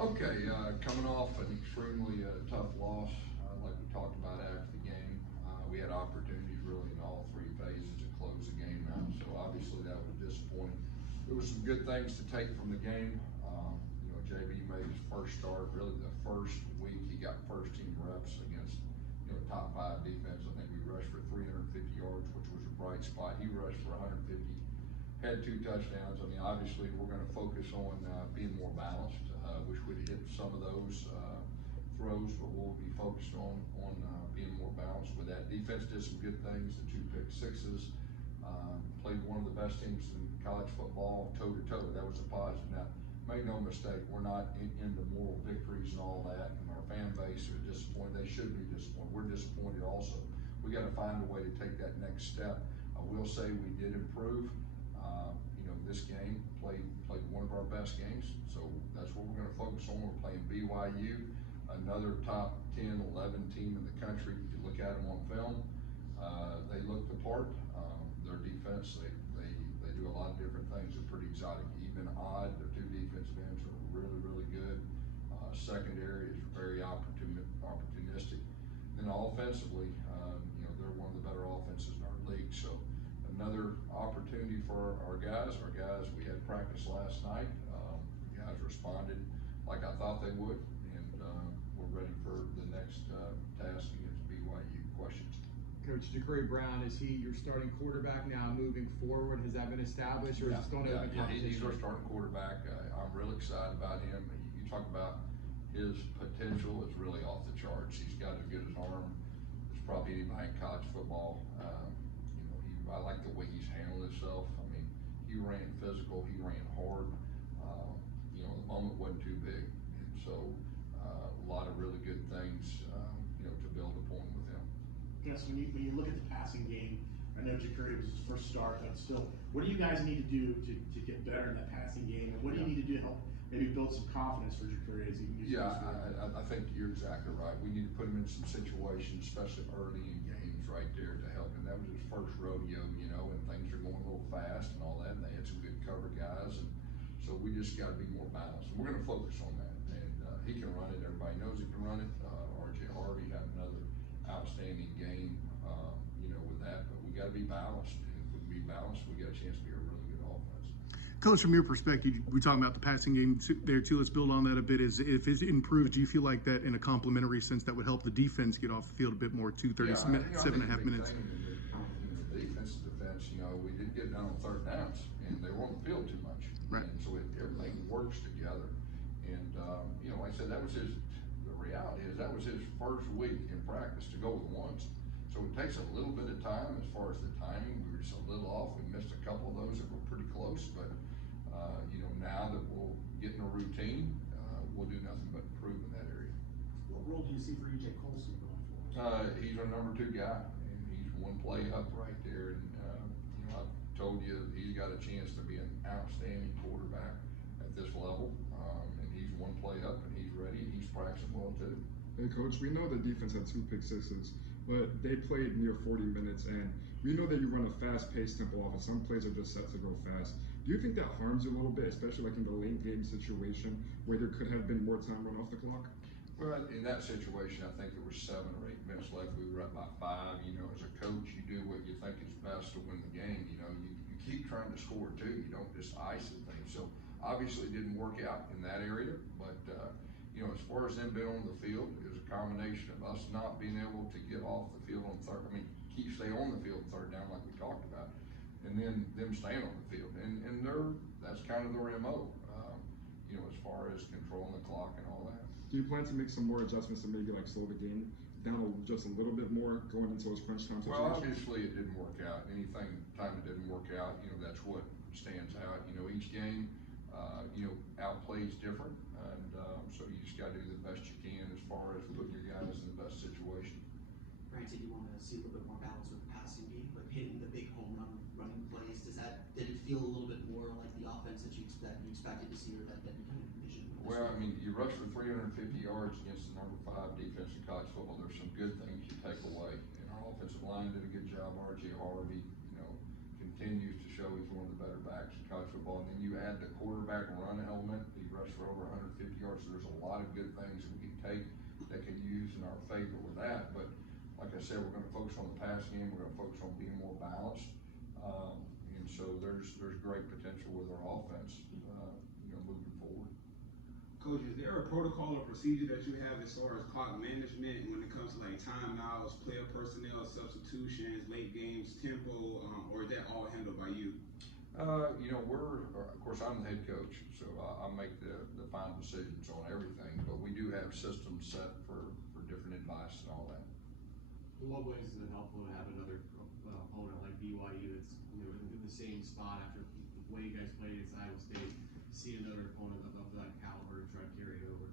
Okay, coming off an extremely tough loss, like we talked about after the game, we had opportunities really in all three phases to close the game out. So obviously that was disappointing. There were some good things to take from the game. JB made his first start. Really, the first week he got first team reps against top 5 defense. I think we rushed for 350 yards, which was a bright spot. He rushed for 150. Had 2 touchdowns. I mean, obviously, we're going to focus on being more balanced. Wish we'd hit some of those throws, but we'll be focused on being more balanced with that. Defense did some good things. The 2 pick sixes. Played one of the best teams in college football, toe to toe. That was a positive. Now, make no mistake, we're not into moral victories and all that, and our fan base are disappointed. They should be disappointed. We're disappointed also. We got to find a way to take that next step. I will say we did improve. This game played one of our best games, so that's what we're going to focus on. We're playing BYU, another top 10, 11 team in the country. If you look at them on film, they look the part. Their defense, they do a lot of different things. They're pretty exotic, even odd. Their 2 defensive ends are really good. Secondary is very opportunistic. Then offensively, they're one of the better offenses in our league. So another opportunity for our guys. We had practice last night. Guys responded like I thought they would, and we're ready for the next task against BYU. Questions? Coach Ja'Cory Brown, is he your starting quarterback now moving forward? Has that been established, or is it still an open competition? He's our starting quarterback. I'm real excited about him. You talk about his potential is really off the charts. He's got as good an arm as probably anybody in college football. I like the way he's handled himself. I mean, he ran physical, he ran hard. The moment wasn't too big, and so a lot of really good things, to build upon with him. Yes, when you look at the passing game, I know Ja'Cory was his first start, but still, what do you guys need to do to get better in that passing game, and what do you need to do to help maybe build some confidence for Ja'Cory as he moves forward? I think you're exactly right. We need to put him in some situations, especially early in games, right there to help him. That was his first rodeo, and things are going a little fast and all that, and they had some good cover guys, and so we just got to be more balanced. And we're going to focus on that, and he can run it. Everybody knows he can run it. RJ Harvey had another outstanding game, with that, but we got to be balanced. And if we can be balanced, we got a chance to be a really good offense. Coach, from your perspective, we talking about the passing game there too. Let's build on that a bit. If it improves, do you feel like that in a complementary sense that would help the defense get off the field a bit more too? 7.5 minutes. The defense, we didn't get done on 3rd downs, and they were on the field too much. Right. And so everything works together. And like I said, the reality is that was his first week in practice to go with ones. So it takes a little bit of time as far as the timing. We were just a little off. We missed a couple of those that were pretty close, but now that we'll get in a routine, we'll do nothing but improve in that area. What role do you see for E.J. Colson going forward? He's our number 2 guy, and he's one play up right there. And I've told you he's got a chance to be an outstanding quarterback at this level, and he's one play up, and he's ready, and he's practicing well too. Hey Coach, we know the defense had 2 pick sixes, but they played near 40 minutes, and we know that you run a fast-paced tempo offense. Some plays are just set to go fast. Do you think that harms you a little bit, especially like in the late game situation where there could have been more time run off the clock? Well, in that situation, I think there was 7 or 8 minutes left. We were up by 5. As a coach, you do what you think is best to win the game. You keep trying to score too. You don't just ice things. So obviously, it didn't work out in that area. But as far as them being on the field, it was a combination of us not being able to get off the field on stay on the field 3rd down like we talked about, and then them staying on the field. And that's kind of their MO. As far as controlling the clock and all that. Do you plan to make some more adjustments to maybe like slow the game down just a little bit more going into those crunch time situations? Well, obviously it didn't work out. Time it didn't work out, that's what stands out. Each game, outplays different, and so you just got to do the best you can as far as putting your guys in the best situation. Granted, you want to see a little bit more balance with the passing game, but hitting the big home run running plays, did it feel a little bit more like the offense that you expected to see, or that you kind of envisioned? Well, you rush for 350 yards against the number 5 defense in college football. There's some good things you take away. And our offensive line did a good job. RJ Harvey, continues to show he's one of the better backs in college football. And then you add the quarterback run element, he rushed for over 150 yards, so there's a lot of good things that we can take that can use in our favor with that. But like I said, we're going to focus on the pass game, we're going to focus on being more balanced. And so there's great potential with our offense, moving forward. Coach, is there a protocol or procedure that you have as far as clock management when it comes to like timeouts, player personnel, substitutions, late games, tempo, or is that all handled by you? Of course, I'm the head coach, so I make the final decisions on everything, but we do have systems set for different advice and all that. In what ways is it helpful to have another opponent like BYU that's in the same spot after the way you guys played against Iowa State? See another opponent of that caliber and try to carry it over.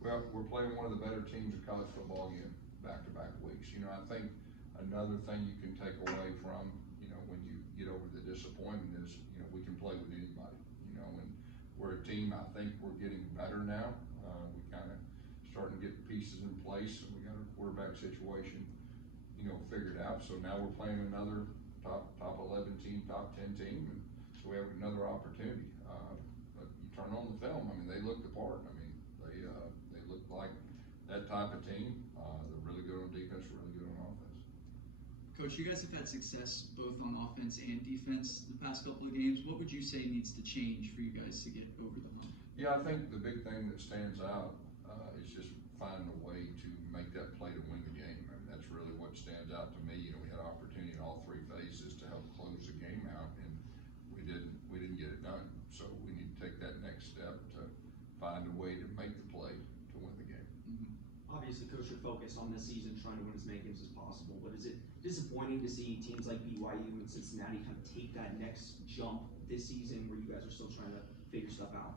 Well, we're playing one of the better teams in college football again, back-to-back weeks. I think another thing you can take away from, when you get over the disappointment is, we can play with anybody. And we're a team, I think we're getting better now. We kind of starting to get pieces in place, and we got our quarterback situation, figured out. So now we're playing another top 11 team, top 10 team, and so we have another opportunity. But you turn on the film, they look the part. They look like that type of team. They're really good on defense, really good on offense. Coach, you guys have had success both on offense and defense the past couple of games. What would you say needs to change for you guys to get over the hump? Yeah, I think the big thing that stands out is just finding a way to make that play to win the game. That's really what stands out to me. We had opportunity in all three phases to help close the game out, and we didn't get it done. So we need to take that next step to find a way to make the play to win the game. Obviously, Coach, you're focused on this season trying to win as many games as possible, but is it disappointing to see teams like BYU and Cincinnati kind of take that next jump this season where you guys are still trying to figure stuff out?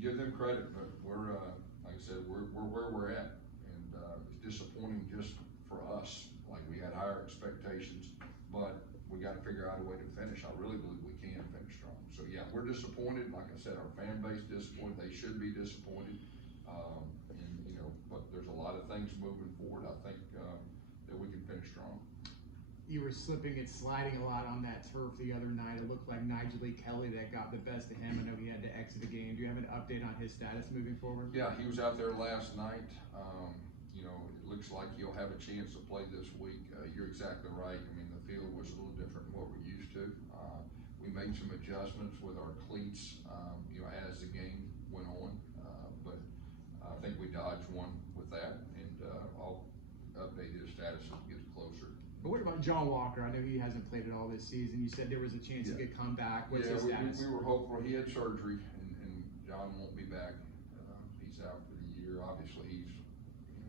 Give them credit, but we're, like I said, we're where we're at, and it's disappointing just for us. Like, we had higher expectations, but we got to figure out a way to finish. I really believe we can finish strong. So yeah, we're disappointed. Like I said, our fan base disappointed. They should be disappointed. But there's a lot of things moving forward. I think that we can finish strong. You were slipping and sliding a lot on that turf the other night. It looked like Nigel Lee Kelly that got the best of him. I know he had to exit the game. Do you have an update on his status moving forward? Yeah, he was out there last night. It looks like he'll have a chance to play this week. You're exactly right. The field was a little different than what we're used to. We made some adjustments with our cleats, as the game went on. But I think we dodged one with that, and I'll update his status as it gets closer. But what about John Walker? I know he hasn't played at all this season. You said there was a chance he could come back. What's his status? We were hopeful. He had surgery, and John won't be back. He's out for the year. Obviously, he's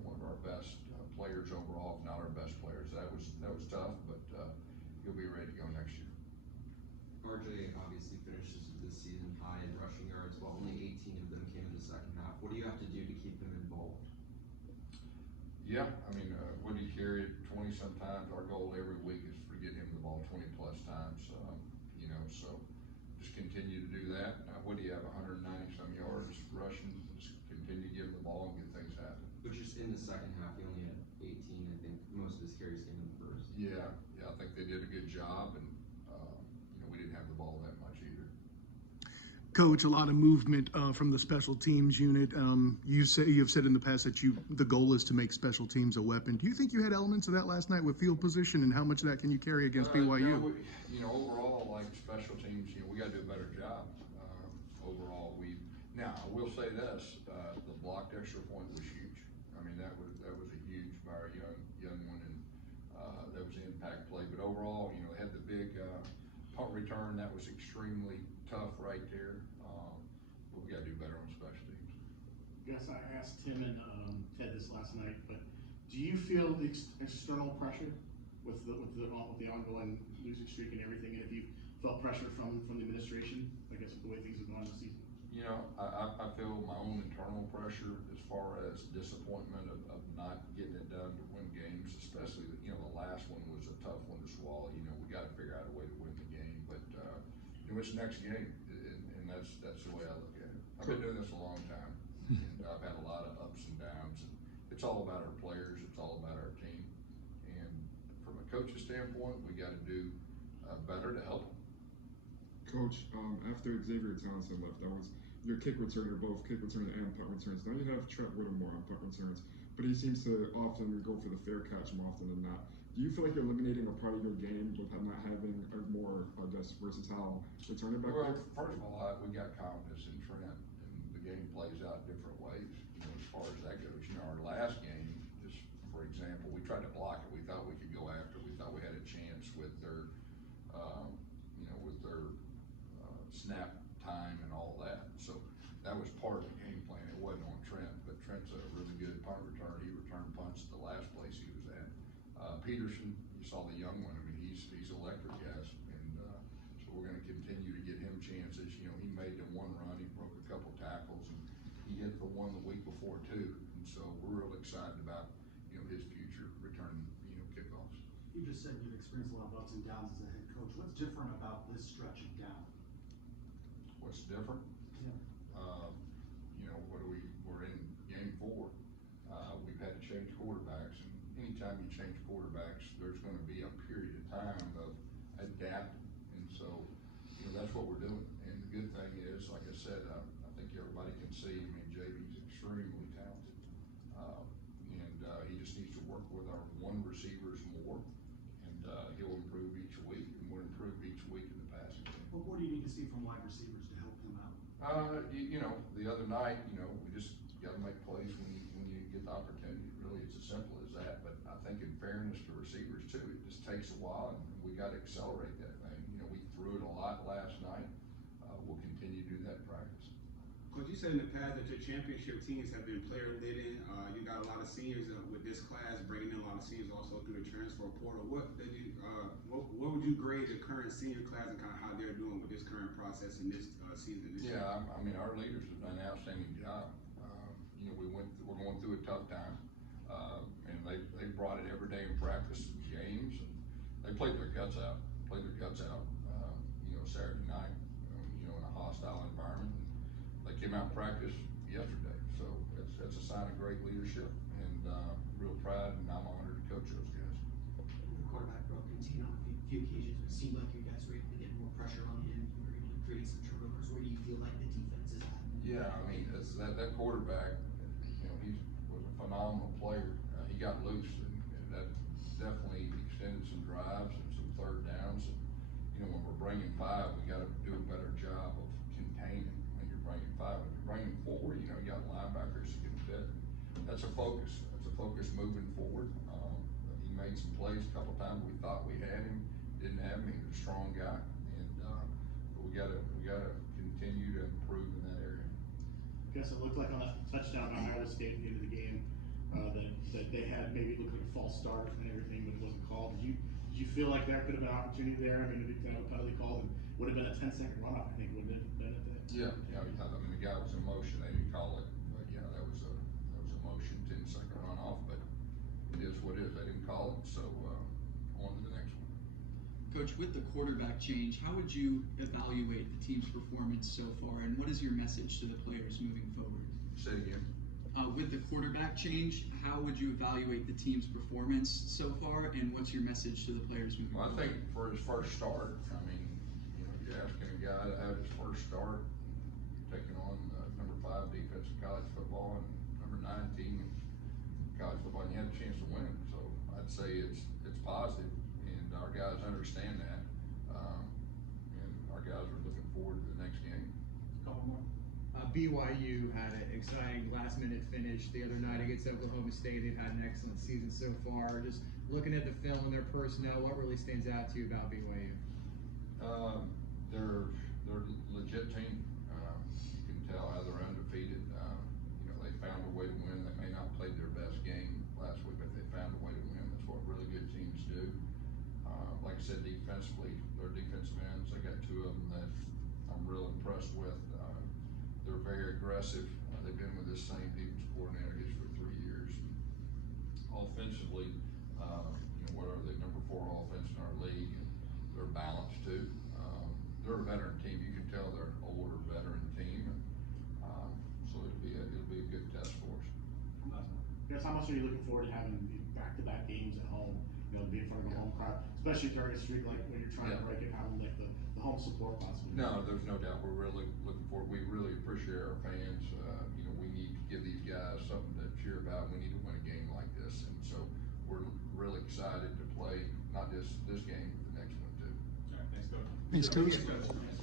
one of our best players overall, if not our best players. That was tough, but he'll be ready to go next year. RJ obviously finishes this season high in rushing yards, while only 18 of them came in the second half. What do you have to do to keep them involved? Yeah, what he carried 20 sometimes. Our goal every week is to get him the ball 20 plus times. So just continue to do that. What do you have? 190 some yards rushing. Just continue to give him the ball and get things happen. But just in the second half, he only had 18. I think most of his carries came in the first. Yeah, I think they did a good job, and we didn't have the ball that much either. Coach, a lot of movement from the special teams unit. You've said in the past that the goal is to make special teams a weapon. Do you think you had elements of that last night with field position, and how much of that can you carry against BYU? Overall, like special teams, we got to do a better job. Overall, now I will say this: the blocked extra point was huge. That was a huge by our young one, and that was an impact play. But overall, they had the big punt return. That was extremely tough right there. But we got to do better on special teams. Gus, I asked Tim and Ted this last night, but do you feel the external pressure with the ongoing losing streak and everything? And have you felt pressure from the administration, I guess, with the way things have gone this season? I feel my own internal pressure as far as disappointment of not getting it done to win games, especially the last one was a tough one to swallow. We got to figure out a way to win the game, but it's next game, and that's the way I look at it. I've been doing this a long time, and I've had a lot of ups and downs. And it's all about our players. It's all about our team. And from a coach's standpoint, we got to do better to help them. Coach, after Xavier Townsend left, that was your kick returner, both kick returner and punt returns. Now you have Trent Whittemore on punt returns, but he seems to often go for the fair catch more often than not. Do you feel like you're eliminating a part of your game with not having a more, I guess, versatile returner back Well, there? first of all, we got confidence in Trent, and the game plays out different ways, as far as that goes. Our last game, just for example, we tried to block it. We thought we could go after it. We thought we had a chance with their, snap time and all that. So that was part of the game plan. It wasn't on Trent, but Trent's a really good punt returner. He returned punts the last place he was at. Peterson, you saw the young one. I mean, he's electric, guys, and so we're going to continue to get him chances. He made the one run. He broke a couple tackles, and he hit the one the week before too. And so we're real excited about his future returning kickoffs. You just said you've experienced a lot of ups and downs as a head coach. What's different about this stretch of down? What's different? Yeah. We're in game 4. We've had to change quarterbacks, and anytime you change quarterbacks, there's going to be a period of time of adapting, and so that's what we're doing. And the good thing is, like I said, I think everybody can see. I mean, JB's extremely talented, and he just needs to work with our one receivers more, and he'll improve each week, and we'll improve each week in the passing game. What more do you need to see from wide receivers to help him out? The other night, we just got to make plays when you get the opportunity. Really, it's as simple as that. But I think in fairness to receivers too, it just takes a while, and we got to accelerate that thing. We threw it a lot last night. We'll continue to do that in practice. Coach, you said in the past that your championship teams have been player-laden. You got a lot of seniors with this class, bringing in a lot of seniors also through the transfer portal. What would you grade the current senior class and kind of how they're doing with this current process in this season? Yeah, I mean, our leaders have done an outstanding job. We're going through a tough time, and they brought it every day in practice, games, and they played their guts out. Saturday night, in a hostile environment. They came out and practiced yesterday, so that's a sign of great leadership, and real proud, and I'm honored to coach those guys. The quarterback broke into on a few occasions, but it seemed like you guys were able to get more pressure on him. You were able to create some turnovers. Where do you feel like the defense is at? Yeah, I mean, that quarterback, he was a phenomenal player. He got loose, and that definitely extended some drives and some third downs. And, when we're bringing 5, we got to do a better job of containing when you're bringing 5. When you're bringing 4, you got linebackers who can fit. That's a focus. That's a focus moving forward. He made some plays a couple times. We thought we had him, didn't have him. He was a strong guy, and but we got to continue to improve in that area. Guess it looked like on that touchdown by Iowa State at the end of the game that they had maybe looked like a false start and everything, but it wasn't called. Did you feel like there could have been an opportunity there? I mean, to have a penalty called, and would have been a 10-second run-up, I think, wouldn't it have been at that? Yeah. I mean, the guy was in motion. They didn't call it, but yeah, that was a motion, 10-second runoff. But it is what it is. They didn't call it, so on to the next one. Coach, with the quarterback change, how would you evaluate the team's performance so far, and what is your message to the players moving forward? Say it again. With the quarterback change, how would you evaluate the team's performance so far, and what's your message to the players moving Well, I forward? think for his first start, I mean, you're asking a guy to have his first start, taking on number 5 defense in college football and number 9 team in college football, and you had a chance to win it. So I'd say it's positive, and our guys understand that, and our guys are looking forward to the next game. BYU had an exciting last-minute finish the other night against Oklahoma State. They've had an excellent season so far. Just looking at the film and their personnel, what really stands out to you about BYU? They're a legit team. You can tell how they're undefeated. They found a way to win. They may not have played their best game last week, but they found a way to win. That's what really good teams do. Like I said, defensively, their defensive ends, I got 2 of them that I'm real impressed with. They're very aggressive. They've been with this same defense coordinator, I guess, for 3 years. Offensively, what are they? Number 4 offense in our league. And they're balanced too. They're a veteran team. You can tell they're an older veteran team. And, so it'll be a good test for us. Guess how much are you looking forward to having back-to-back games at home to be in front of a home crowd, especially during a streak like when you're trying to break it, having like the home support possibly. No, there's no doubt. We're really looking forward. We really appreciate our fans. We need to give these guys something to cheer about. We need to win a game like this, and so we're really excited to play not just this game, but the next one too. All right, thanks, Coach. Thanks, Coach.